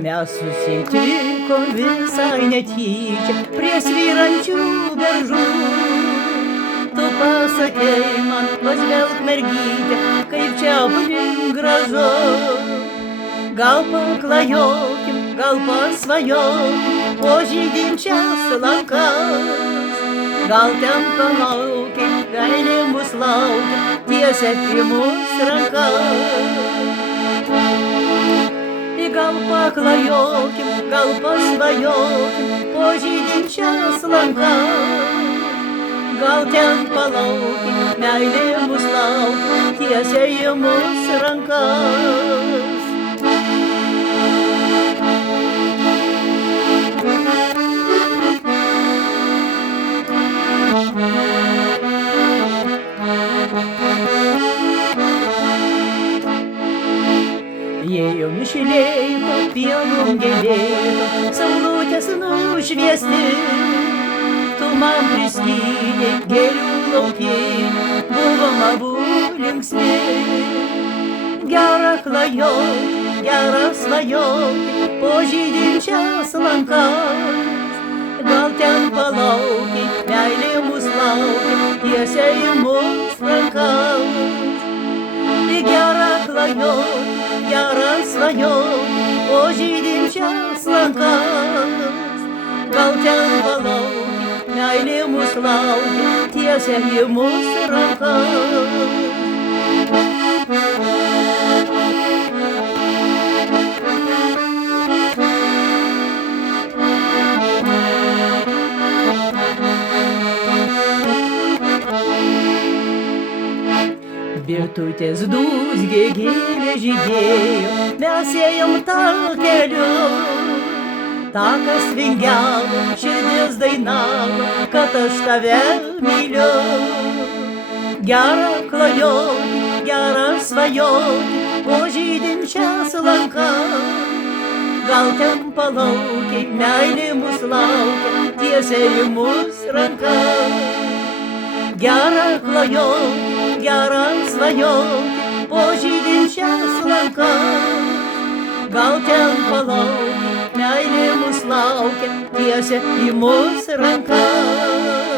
Mes susitikom visai netyčia prie svyrančių beržų. Tu pasakei man, pažvelk mergytė, kaip čia aplink gražu. Gal paklajokim, gal pasvajokim po žydinčias lankas. Gal ten palaukim, meilė mus laukia, tiesia į mus rankas. Gal paklajokim, gal pasvajokim po žydinčias lankas. Gal ten palaukim, meilė mus laukia, tiesia į mus rankas. Ėjom iš lėto, pievom gėlėto, saulutės nušviesti. Tu man priskynei gėlių laukinių, buvom abu linksmi. Gera klajoti, gera svajoti po žydinčias lankas. Gal ten palauki, meilė mus laukia, tiesia į mus rankas. Gera klajoti, gera svajoti po žydinčias lankas. Gal ten palauki, meilė mus laukia, tiesia į mus rankas. Bitutės dūzgė, gėlė žydėjo, mes ėjom tą keliu. Takas vingiavo, širdis dainavo, kad aš tave myliu. Gera klajoti, gera svajoti po žydinčias lankas. Gal ten palauki, meilė mus laukia, tiesia į mus rankas. Gera klajoti, gera svajoti po žydinčias lankas. Gal ten palauki, meilė mus laukia, tiesia į mus rankas.